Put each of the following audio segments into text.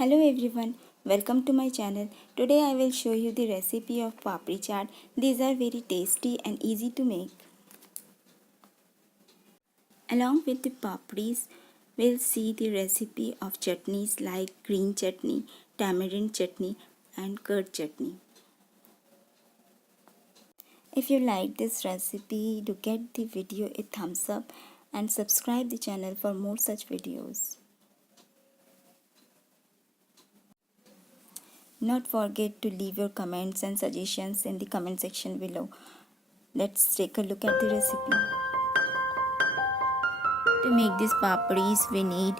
Hello everyone, welcome to my channel. Today I will show you the recipe of papri chaat. These are very tasty and easy to make. Along with the papdis, we'll see the recipe of chutneys like green chutney, tamarind chutney and curd chutney. If you like this recipe, do get the video a thumbs up and subscribe the channel for more such videos. Not forget to leave your comments and suggestions in the comment section below. Let's take a look at the recipe. To make these papdis, we need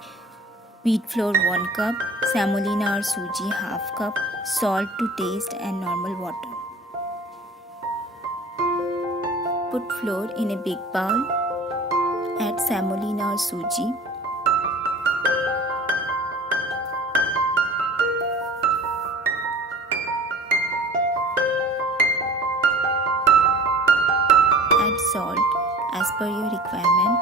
wheat flour 1 cup, semolina or suji half cup, salt to taste and normal water. Put flour in a big bowl. Add semolina or suji. Add salt as per your requirement.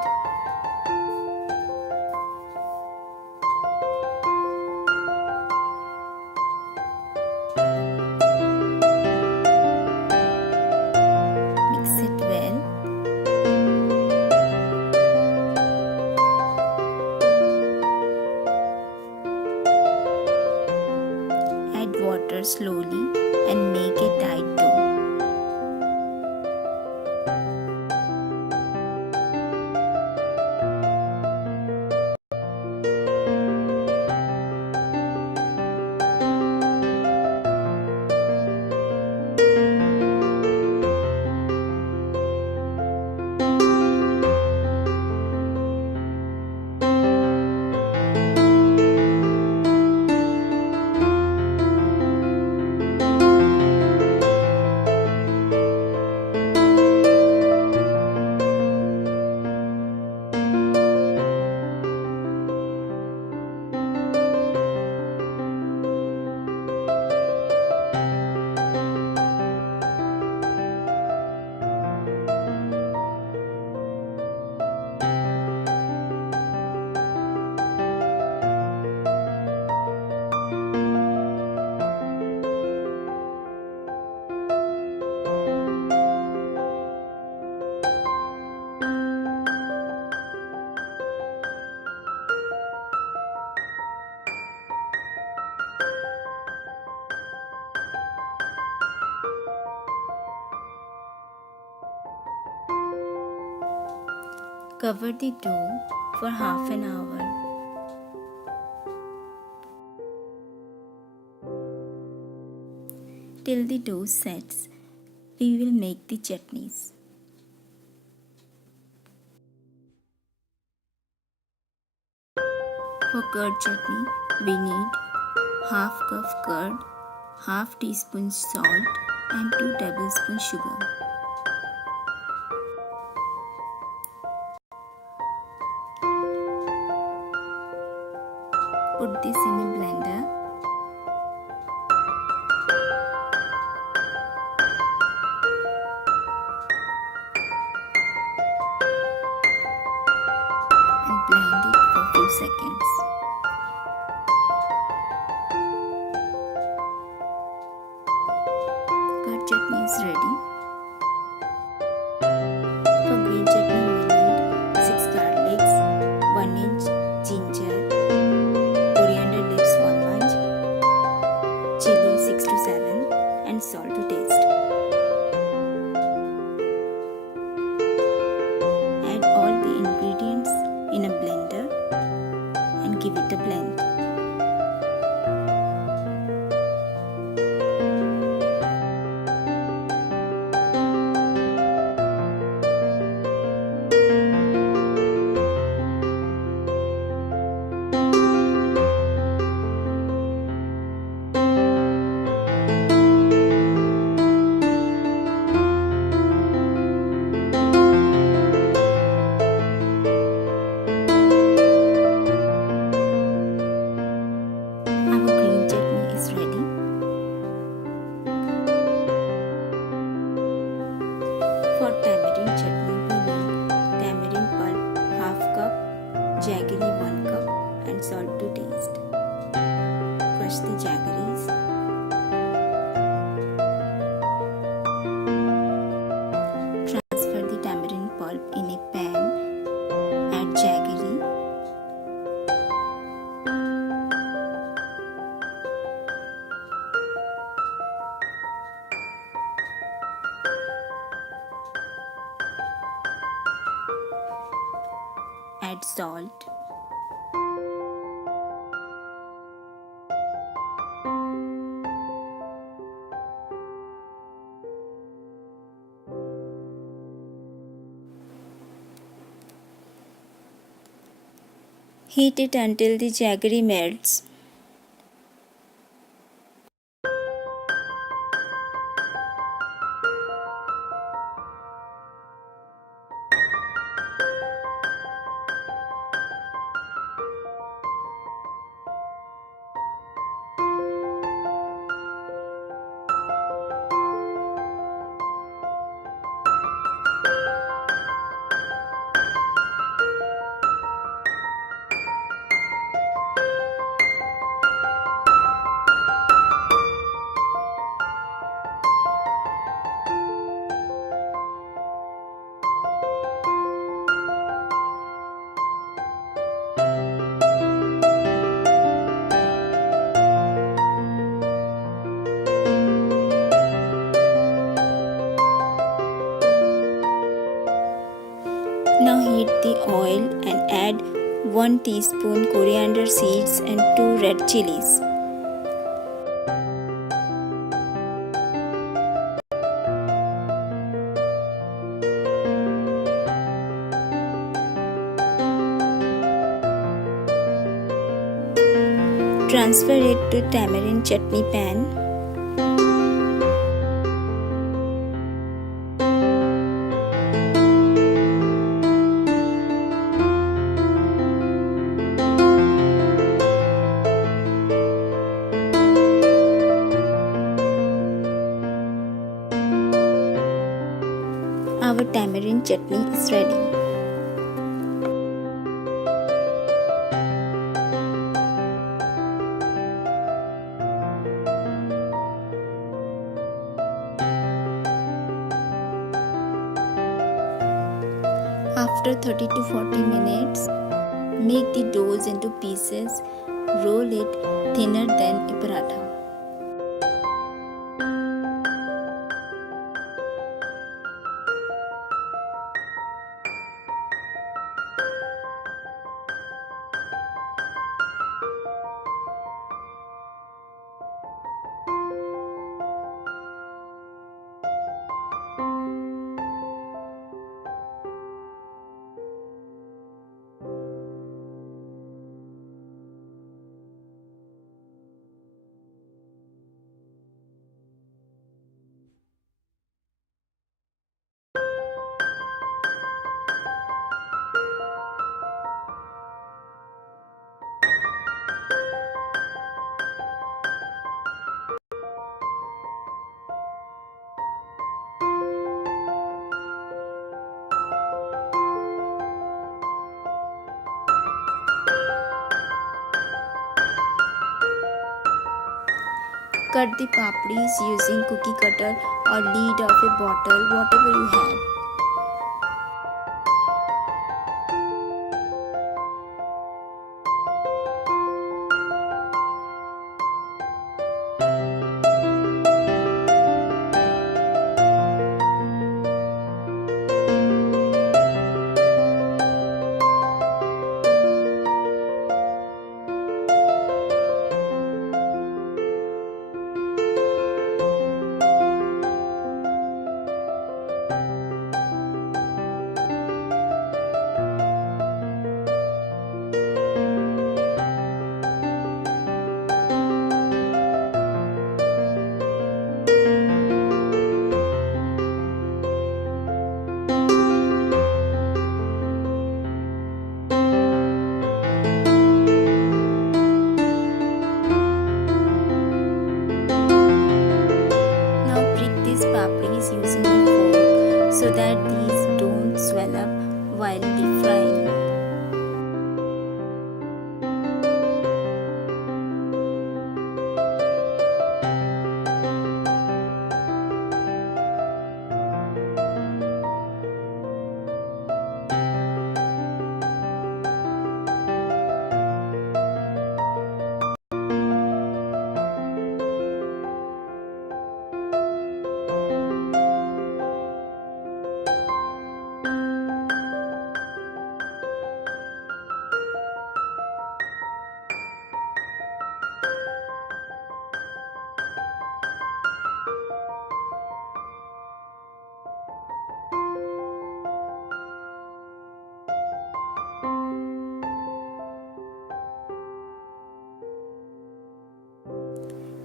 Mix it well. Add water slowly and make a tight dough. Cover the dough for half an hour. Till the dough sets, we will make the chutneys. For curd chutney, we need half cup curd, half teaspoon salt and 2 tablespoons sugar. Put this in a blender. And blend it for a few seconds. Curd chutney is ready. For green chutney we need 6 garlics, 1 inch ginger, coriander leaves 1 bunch, chilli 6 to 7 and salt to taste. Add all the ingredients in a blender and give it a blend. crush the jaggeries. Transfer the tamarind pulp in a pan. Add jaggery. Add salt. Heat it until the jaggery melts. Now heat the oil and add 1 teaspoon coriander seeds and 2 red chillies. Transfer it to tamarind chutney pan. Our tamarind chutney is ready. After 30 to 40 minutes, make the doughs into pieces. Roll it thinner than a paratha. Cut the papdis using cookie cutter or lid of a bottle, whatever you have.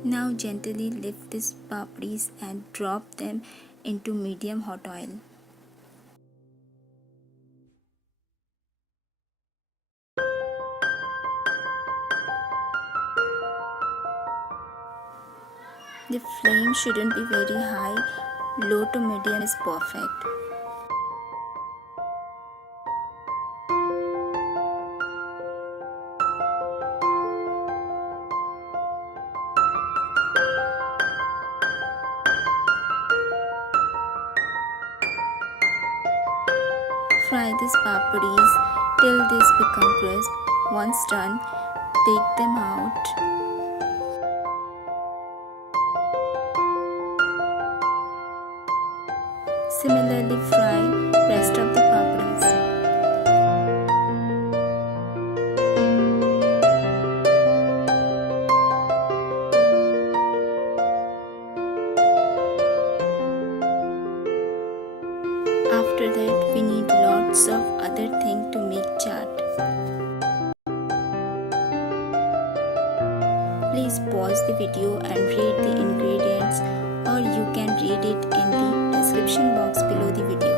Now gently lift these papdis and drop them into medium hot oil. The flame shouldn't be very high, low to medium is perfect. Fry these papdis till these become crisp. Once done, take them out. Similarly, fry rest of the papdis. After that, we need lots of other things to make chaat. Please pause the video and read the ingredients, or you can read it in the description box below the video.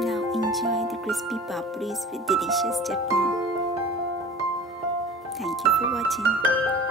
Now enjoy the crispy papdis with delicious chutney. Thank you for watching.